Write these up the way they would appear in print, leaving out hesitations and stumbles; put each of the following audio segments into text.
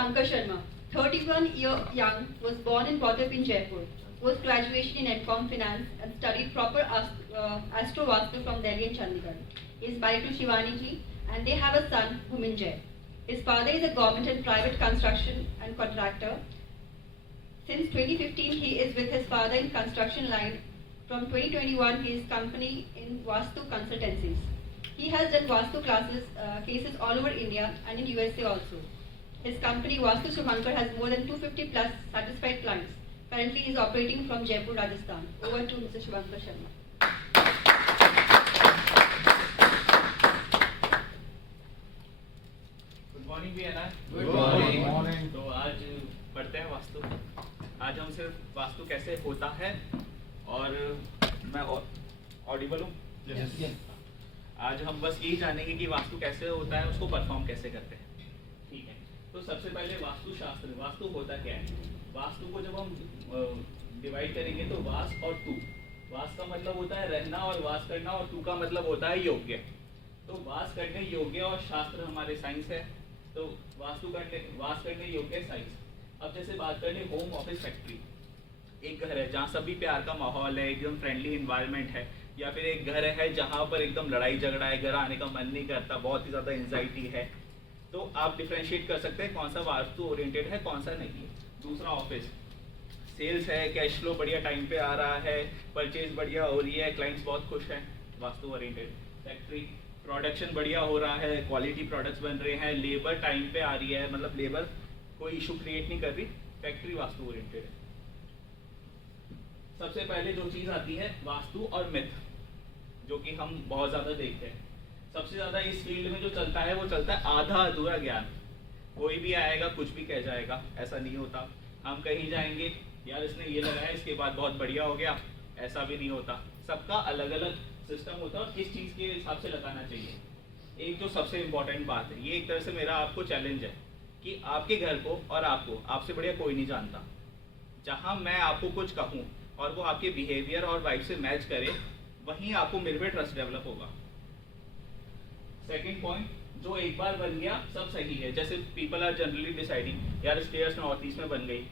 Shubhankar Sharma, 31-year-young, was born and brought up in Jaipur. Post-graduation in M.Com Finance and studied proper Astro Vastu from Delhi and Chandigarh. He is married to Shivani ji and they have a son, Bhumin Jay. His father is a government and private construction and contractor. Since 2015, he is with his father in construction line. From 2021, his company in Vastu Consultancies. He has done Vastu cases all over India and in USA also. His company Vastu Shubhankar has more than 250 plus satisfied clients. Currently, he is operating from Jaipur, Rajasthan. Over to Mr. Shubhankar Sharma. Good morning भी है ना। Good morning. तो आज पढ़ते हैं वास्तु। आज हम सिर्फ वास्तु कैसे होता है और मैं ऑडिबल हूँ। आज हम बस यही जानेंगे कि वास्तु कैसे होता है, उसको परफॉर्म कैसे करते हैं। ठीक है, तो सबसे पहले वास्तु शास्त्र, वास्तु होता क्या है। वास्तु को जब हम डिवाइड करेंगे तो वास और तू। वास का मतलब होता है रहना और वास करना, और तू का मतलब होता है योग्य। तो वास करने योग्य और शास्त्र हमारे साइंस है, तो वास करने योग्य साइंस। अब जैसे बात करें होम ऑफिस फैक्ट्री, एक घर है जहाँ सभी प्यार का माहौल है, एकदम फ्रेंडली इन्वायरमेंट है, या फिर एक घर है जहाँ पर एकदम लड़ाई झगड़ा है, घर आने का मन नहीं करता, बहुत ही ज़्यादा एंजाइटी है, तो आप डिफ्रेंशिएट कर सकते हैं कौन सा वास्तु ओरिएंटेड है, कौन सा नहीं। दूसरा ऑफिस, सेल्स है, कैश फ्लो बढ़िया टाइम पे आ रहा है, परचेज बढ़िया हो रही है, क्लाइंट्स बहुत खुश हैं, वास्तु ओरिएंटेड। फैक्ट्री, प्रोडक्शन बढ़िया हो रहा है, क्वालिटी प्रोडक्ट्स बन रहे हैं, लेबर टाइम पे आ रही है, मतलब लेबर कोई इशू क्रिएट नहीं कर रही, फैक्ट्री वास्तु ओरिएंटेड है। सबसे पहले जो चीज़ आती है वास्तु और मिथ, जो कि हम बहुत ज़्यादा देखते हैं। सबसे ज़्यादा इस फील्ड में जो चलता है वो चलता है आधा अधूरा ज्ञान। कोई भी आएगा कुछ भी कह जाएगा, ऐसा नहीं होता। हम कहीं जाएंगे, यार इसने ये लगाया इसके बाद बहुत बढ़िया हो गया, ऐसा भी नहीं होता। सबका अलग अलग सिस्टम होता है और किस चीज़ के हिसाब से लगाना चाहिए। एक जो सबसे इम्पोर्टेंट बात है, ये एक तरह से मेरा आपको चैलेंज है कि आपके घर को और आपको आपसे बढ़िया कोई नहीं जानता। जहाँ मैं आपको कुछ कहूँ और वो आपके बिहेवियर और वाइब से मैच करे, वहीं आपको मेरे पे ट्रस्ट डेवलप होगा। सेकंड पॉइंट, जो एक बार बन गया सब सही है। जैसे पीपल आर जनरली डिसाइडिंग, यार स्टेयर्स नॉर्थ ईस्ट में बन गई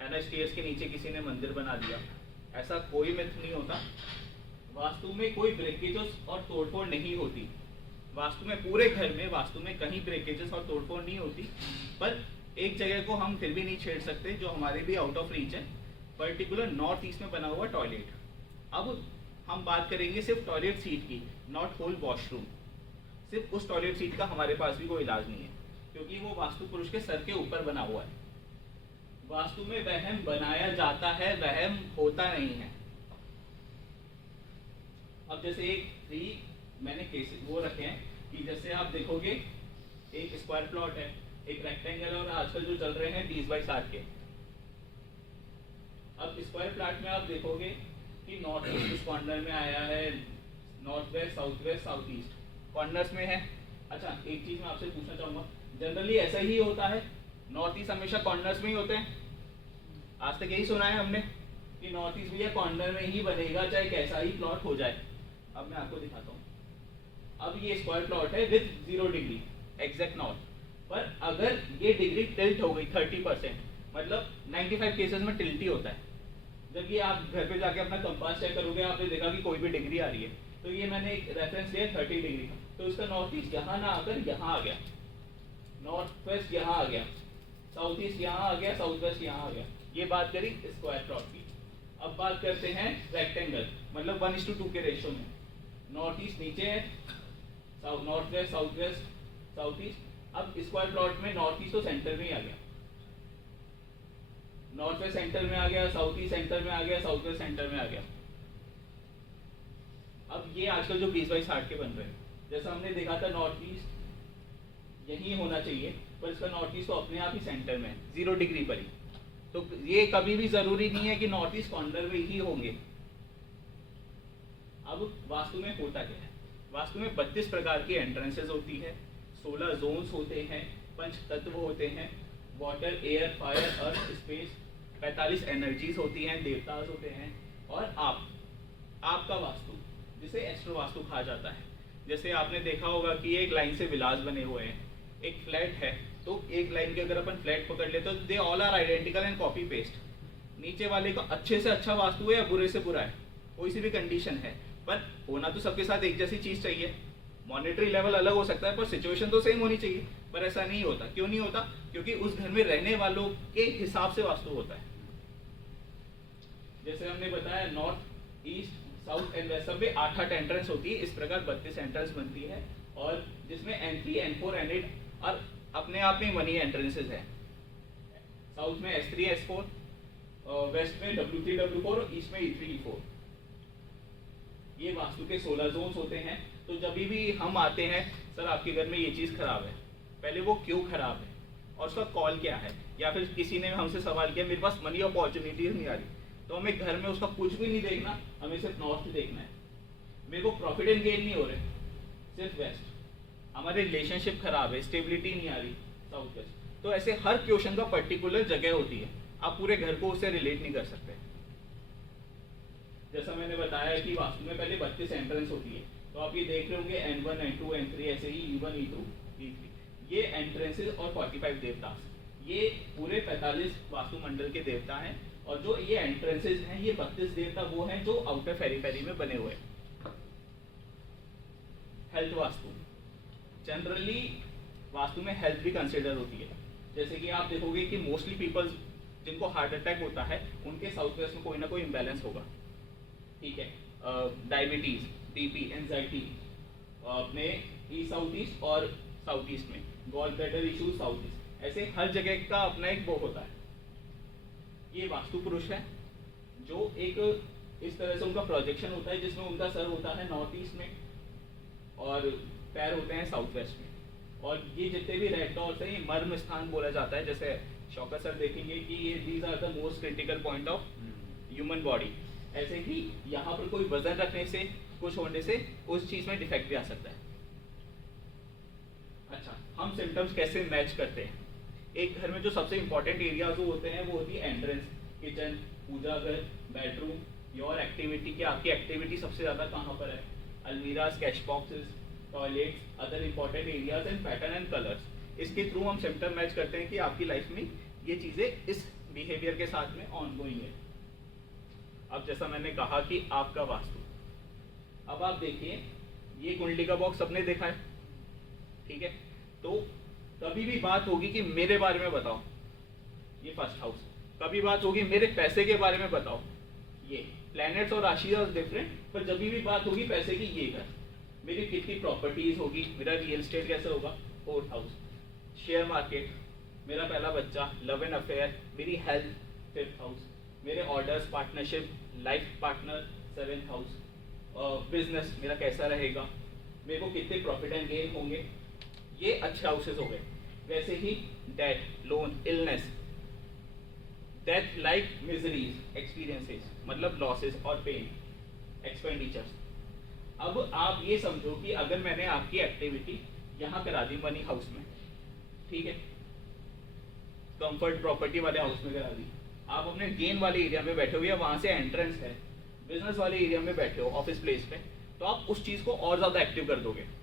है ना, स्टेयर्स के नीचे किसी ने मंदिर बना दिया, ऐसा कोई मिथ नहीं होता। वास्तु में कोई ब्रेकेजेस और तोड़फोड़ नहीं होती। वास्तु में पूरे घर में वास्तु में कहीं ब्रेकेजेस और तोड़फोड़ नहीं होती, पर एक जगह को हम फिर भी नहीं छेड़ सकते जो हमारे भी आउट ऑफ रीच है, पर्टिकुलर नॉर्थ ईस्ट में बना हुआ टॉयलेट। अब हम बात करेंगे सिर्फ टॉयलेट सीट की, नॉट होल वॉशरूम। सिर्फ उस टॉयलेट सीट का हमारे पास भी कोई इलाज नहीं है, क्योंकि वो वास्तु पुरुष के सर के ऊपर बना हुआ है। वास्तु में वहम बनाया जाता है, वहम होता नहीं है। अब जैसे एक थ्री मैंने केस वो रखे हैं कि जैसे आप देखोगे एक स्क्वायर प्लॉट है, एक रेक्टेंगल है, और आजकल जो चल रहे हैं 30x60 के। अब स्क्वायर प्लॉट में आप देखोगे कि नॉर्थ ईस्ट इस कॉर्नर में आया है, north west, south east corners में है। अच्छा, एक चीज मैं आपसे पूछना चाहूंगा, जनरली ऐसा ही होता है, नॉर्थ ईस्ट हमेशा कॉर्नर्स में ही होते हैं। आज तक यही सुना है हमने कि नॉर्थ ईस्ट भैया कॉर्नर में ही बनेगा, चाहे कैसा ही प्लॉट हो जाए। अब मैं आपको दिखाता हूँ। अब ये स्क्वायर प्लॉट है विद 0 डिग्री एग्जैक्ट नॉर्थ, पर अगर ये डिग्री टिल्ट हो गई 30%, मतलब 95 केसेस में टिल्ट ही होता है। जब ये आप घर पे जाके अपना कंपास चेक करोगे, आपने देखा कि कोई भी डिग्री आ रही है, तो ये मैंने एक रेफरेंस लिया 30 डिग्री, तो इसका नॉर्थ ईस्ट यहाँ ना आकर यहाँ आ गया, नॉर्थ वेस्ट यहाँ आ गया, साउथ ईस्ट यहाँ आ गया, साउथ वेस्ट यहाँ आ गया। ये बात करी स्क्वायर प्लॉट की। अब बात करते हैं रेक्टेंगल, मतलब 1:2 के रेशियो में। नॉर्थ ईस्ट नीचे है, नॉर्थ वेस्ट, साउथ ईस्ट। अब स्क्वायर प्लॉट में नॉर्थ ईस्ट तो सेंटर में ही आ गया, नॉर्थ वेस्ट सेंटर में आ गया, साउथ ईस्ट सेंटर में आ गया, साउथ वेस्ट सेंटर में आ गया। अब ये आजकल जो 20x60 के बन रहे हैं, जैसा हमने देखा था नॉर्थ ईस्ट यही होना चाहिए, पर इसका नॉर्थ ईस्ट तो अपने आप ही सेंटर में है, 0 डिग्री पर ही। तो ये कभी भी जरूरी नहीं है कि नॉर्थ ईस्ट कॉर्नर में ही होंगे। अब वास्तु में होता क्या है, वास्तु में 32 प्रकार की एंट्रेंसेस होती है, 16 जोन्स होते हैं, 5 तत्व होते हैं, वाटर, एयर, फायर, अर्थ, स्पेस, 45 एनर्जीज होती हैं, देवताज होते हैं, और आपका वास्तु, जिसे एस्ट्रो वास्तु कहा जाता है। जैसे आपने देखा होगा कि एक लाइन से विलास बने हुए हैं, एक फ्लैट है, तो एक लाइन के अगर अपन फ्लैट पकड़ लेते तो they all are identical and copy paste. नीचे वाले का अच्छे से अच्छा वास्तु है या बुरे से बुरा है, कोई सी भी कंडीशन है, पर होना तो सबके साथ एक जैसी चीज चाहिए। मॉनेटरी लेवल अलग हो सकता है पर सिचुएशन तो सेम होनी चाहिए, पर ऐसा नहीं होता। क्यों नहीं होता? क्योंकि उस घर में रहने वालों के हिसाब से वास्तु होता है। जैसे हमने बताया north, east, south and west सब में 8 एंट्रेंस होती है, इस प्रकार 32 एंट्रेंस बनती है, और जिसमें N3, N4, N8 और अपने आप में मनी एंट्रेंसेस है। साउथ में S3, S4, वेस्ट में W3, W4 और ईस्ट में E3, E4। ये वास्तु के 16 जोन्स होते हैं। तो जब भी हम आते हैं, सर आपके घर में ये चीज़ खराब है, पहले वो क्यों खराब है और उसका कॉल क्या है, या फिर किसी ने हमसे सवाल किया मेरे पास मनी अपॉर्चुनिटीज नहीं आ रही, तो हमें घर में उसका कुछ भी नहीं देखना, हमें सिर्फ नॉर्थ देखना है। मेरे को प्रॉफिट एंड गेन नहीं हो रहे, सिर्फ वेस्ट। हमारे रिलेशनशिप खराब है, स्टेबिलिटी नहीं आ रही, साउथ वेस्ट। तो ऐसे हर क्वेश्चन का पर्टिकुलर जगह होती है, आप पूरे घर को उससे रिलेट नहीं कर सकते। जैसा मैंने बताया कि वास्तु में पहले 32 एंट्रेंस होती है, तो आप ये देख रहे होंगे N1, N2, N3 ऐसे ही E1, E2, E3। ये एंट्रेंसेस और 45 देवता, ये पूरे 45 वास्तु मंडल के देवता हैं। और जो ये एंट्रेंसेस हैं, ये 32 देवता वो हैं जो आउटर फेरीफेरी में बने हुए हैं। हेल्थ वास्तु, जनरली वास्तु में हेल्थ भी कंसिडर होती है। जैसे कि आप देखोगे कि मोस्टली पीपल्स जिनको हार्ट अटैक होता है, उनके साउथ वेस्ट में कोई ना कोई इम्बैलेंस होगा, ठीक है। डायबिटीज, बीपी, एंजाइटी अपने साउथ ईस्ट और साउथ ईस्ट में, gall bladder issues south east, ऐसे हर जगह का अपना एक वो होता है। ये वास्तु पुरुष है जो एक इस तरह से उनका प्रोजेक्शन होता है, जिसमें उनका सर होता है नॉर्थ ईस्ट में और पैर होते हैं साउथ वेस्ट में। और ये जितने भी रेड डॉट्स हैं, ये मर्म स्थान बोला जाता है। जैसे शौकत सर देखेंगे कि ये these are the most critical point of human body. ऐसे ही यहाँ पर कोई वजन रखने से, कुछ होने से उस चीज में डिफेक्ट भी आ सकता है। अच्छा, हम सिम्टम्स कैसे मैच करते हैं? एक घर में जो सबसे इंपॉर्टेंट एरिया जो होते हैं वो होती है एंट्रेंस, किचन, पूजा घर, बेडरूम, योर एक्टिविटी, कि आपकी एक्टिविटी सबसे ज्यादा कहाँ पर है, अलमीरा, sketch boxes, toilets, other important areas and pattern and colours. इसके थ्रू हम सिम्टम मैच करते हैं कि आपकी लाइफ में ये चीजें इस बिहेवियर के साथ में ऑनगोइंग है। अब जैसा मैंने कहा कि आपका वास्तु, अब आप देखिए ये कुंडली का बॉक्स सबने देखा है, ठीक है। तो कभी भी बात होगी कि मेरे बारे में बताओ, ये फर्स्ट हाउस। कभी बात होगी मेरे पैसे के बारे में बताओ, ये प्लैनेट्स और राशि डिफरेंट, पर जब भी बात होगी पैसे की, ये घर, मेरी कितनी प्रॉपर्टीज होगी, मेरा रियल एस्टेट कैसे होगा, फोर्थ हाउस। शेयर मार्केट, मेरा पहला बच्चा, लव एंड अफेयर, मेरी हेल्थ, फिफ्थ हाउस, मेरे orders, partnership, life partner, seventh house, business मेरा कैसा रहेगा, मेरे को कितने प्रॉफिट एंड गेन होंगे, ये अच्छे हाउसेस हो गए। वैसे ही debt, loan, illness, death like miseries, experiences मतलब लॉसेस और पेन, एक्सपेंडिचर्स। अब आप ये समझो कि अगर मैंने आपकी एक्टिविटी यहाँ करा दी मनी हाउस में, ठीक है, कंफर्ट प्रॉपर्टी वाले हाउस में करा दी, आप अपने गेन वाले एरिया में बैठे हो या वहां से एंट्रेंस है, बिजनेस वाले एरिया में बैठे हो, ऑफिस प्लेस पे, तो आप उस चीज को और ज्यादा एक्टिव कर दोगे।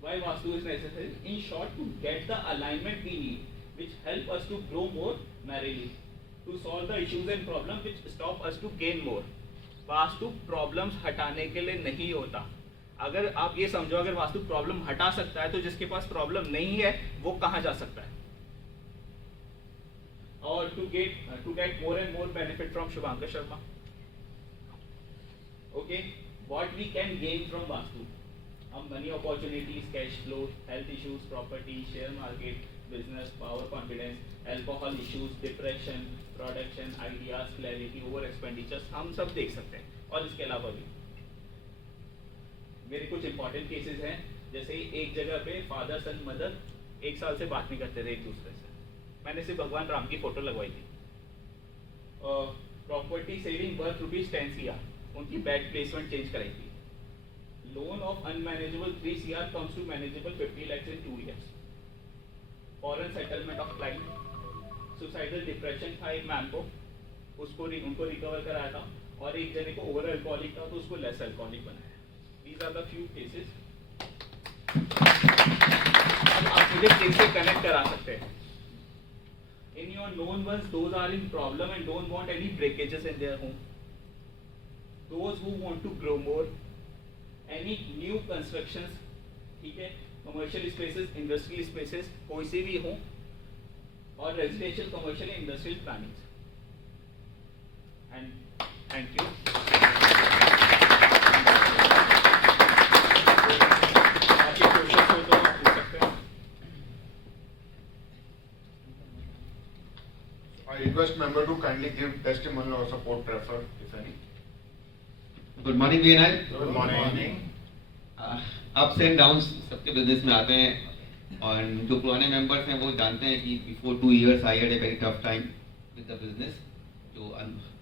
Why Vastu is necessary? In short, to get the alignment we need, which help us to grow more merrily, to solve the issues and problems which stop us to gain more. Vastu problems हटाने के लिए नहीं होता। अगर आप ये समझो, अगर वास्तु प्रॉब्लम हटा सकता है तो जिसके पास प्रॉब्लम नहीं है वो कहाँ जा सकता है? और to get more and more benefit from Shubhankar Sharma. Okay, what we can gain from वास्तु? हम money opportunities, cash flow, health issues, property, share market, business, power, confidence, alcohol issues, depression, production, ideas, clarity, over expenditures, हम सब देख सकते हैं। और इसके अलावा भी मेरे कुछ इंपॉर्टेंट केसेस हैं, जैसे एक जगह पे फादर सन मदर 1 साल से बात नहीं करते थे एक दूसरे से, मैंने सिर्फ भगवान राम की फोटो लगवाई थी। प्रॉपर्टी सेविंग वर्थ ₹10 CR, उनकी बेड प्लेसमेंट चेंज कराई थी। Loan of unmanageable 3 CR comes to manageable 50 lakhs in 2 years. Foreign settlement of client, suicidal depression था एक मैम को, उनको रिकवर कराया था, और एक जने को ओवर अल्कोहलिक था तो उसको लेस अल्कोहलिक बनाया। These are the few cases. Visit team से कनेक्ट करा सकते हैं. In your known ones, those are in problem and don't want any breakages in their home. Those who want to grow more, any new constructions, ठीक है, commercial spaces, industrial spaces, कोई से भी हो, और residential, commercial and industrial plannings. And thank you. आपके questions हो तो पूछ सकते हैं. I request member to kindly give testimonial or support refer, if any. Good morning VNI. Good morning. Ups and downs सबके बिजनेस में आते हैं और जो पुराने मेंबर्स हैं वो जानते हैं कि before 2 years I had a very tough time with the business. जो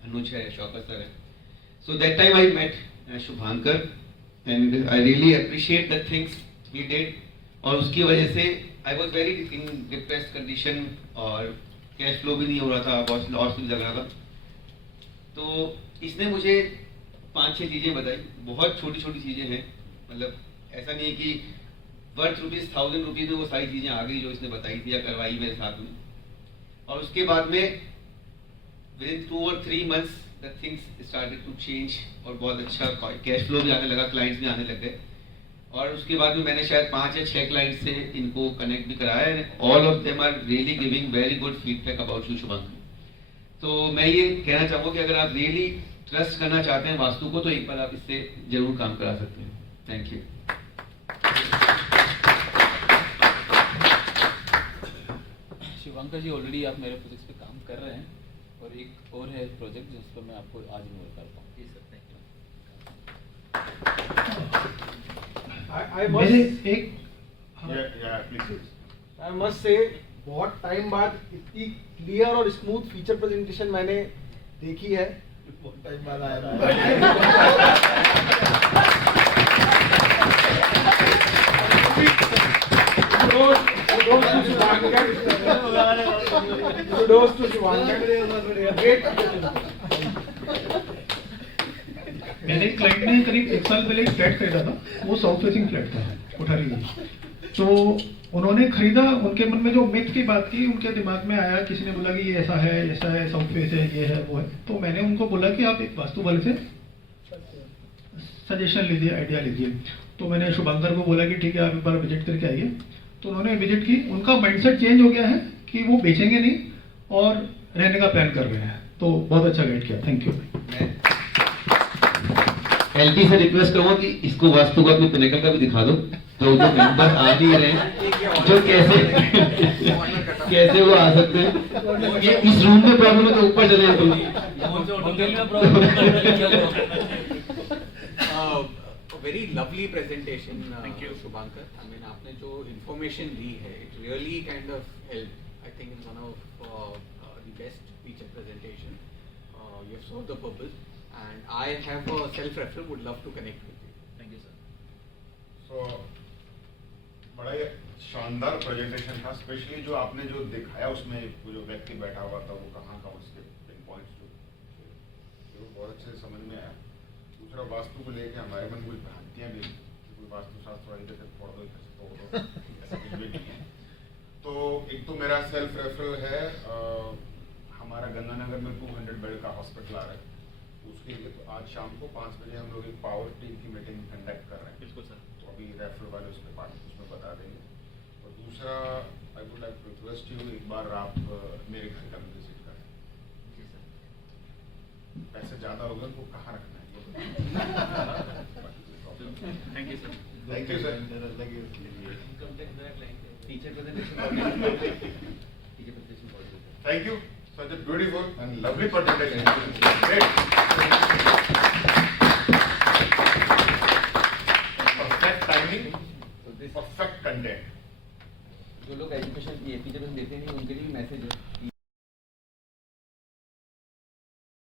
अनुज है, शौकत सर है. So that time I met Shubhankar and I really appreciate the things he did. और उसकी वजह से I was very in depressed condition और cash flow भी नहीं हो रहा था, बहुत लॉस भी लग रहा था. तो इसने मुझे 5-6 चीज़ें बताई. बहुत छोटी छोटी चीज़ें हैं, मतलब ऐसा नहीं है कि वर्थ ₹1000 में वो सारी चीज़ें आ गई जो इसने बताई थी या करवाई मेरे साथ में. और उसके बाद में within 2 or 3 months the things started to change और बहुत अच्छा कैश फ्लो भी आने लगा, क्लाइंट्स भी आने लग गए. और उसके बाद में मैंने शायद 5 या 6 क्लाइंट से इनको कनेक्ट भी कराया है. All of them are really giving very good feedback about you Shubhankar. तो मैं ये कहना चाहूँगा कि अगर आप रियली ट्रस्ट करना चाहते हैं वास्तु को तो एक बार आप इससे जरूर काम करा सकते हैं. Thank you. Shivankar ji, already आप मेरे प्रोजेक्ट पे काम कर रहे हैं और एक और है प्रोजेक्ट जिस पर मैं आपको आज भी बता पाऊँ. जी sir, thank you. I must say बहुत टाइम बाद इतनी क्लियर और स्मूथ फीचर प्रेजेंटेशन मैंने देखी है. बहुत टाइम बाद आया मेरे एक क्लाइंट ने करीब 1 साल पहले एक फ्लैट खरीदा था. वो साउथ फेसिंग फ्लैट था, कोठारी में. तो उन्होंने खरीदा, उनके मन में जो मिथ की बात थी उनके दिमाग में आया, किसी ने बोला कि ये ऐसा है, साउथ फेस है, ये है, वो है. तो मैंने उनको बोला कि आप एक वास्तु वाले से सजेशन लीजिए, आइडिया लीजिए. तो मैंने शुभंकर को बोला कि ठीक है आप एक बार विजिट करके आइए. तो उन्होंने विजिट की. उनका माइंडसेट चेंज हो गया है कि वो बेचेंगे नहीं और रहने का प्लान कर रहे हैं. तो बहुत अच्छा गाइड किया. Thank you. एलटी से रिक्वेस्ट करूंगा कि इसको वास्तु का अपने पिनेकल का भी दिखा दो. तो जो मेंबर आ ही रहे हैं, जो कैसे वो आ सकते हैं. ये इस रूम में प्रॉब्लम है तो ऊपर चले जाते हैं. होटल में problem. Very lovely presentation. Thank you. Shubhankar. I mean आपने जो इन्फॉर्मेशन दी है it really kind of help. I think it's one of the best feature presentation. You have solved the purpose and I have a self-referral, would love to connect with you. Thank you, sir. So, बड़ा ही शानदार presentation था. Specially जो आपने जो दिखाया उसमें वो जो व्यक्ति बैठा हुआ था वो कहाँ का उसके पिन पॉइंट्स जो वो बहुत अच्छे से समझ में आया. दूसरा वास्तु को लेके हमारे मन में कुछ भ्रांतियाँ भी, कोई वास्तु शास्त्र इधर से फोड़ दो, इधर से तोड़ दो, ऐसा कुछ भी नहीं है. तो एक तो मेरा सेल्फ रेफरल है. हमारा गंगानगर में 200 बेड का हॉस्पिटल आ रहा है. उसके लिए तो आज शाम को 5 बजे हम लोग एक पावर टीम की मीटिंग कंडक्ट कर रहे हैं. बिल्कुल सर. तो अभी रेफरल वाले उसमें पार्ट उसमें बता देंगे. और दूसरा I would like to request you, एक बार आप मेरे घर का विजिट करें. जी सर. पैसे ज़्यादा होगा तो कहाँ रखना है. Thank you sir. Thank you sir. Thank you. Such a beautiful and lovely presentation. Great. Perfect timing, perfect content. जो लोग एजुकेशन की फीचर देते नहीं उनके लिए मैसेज है.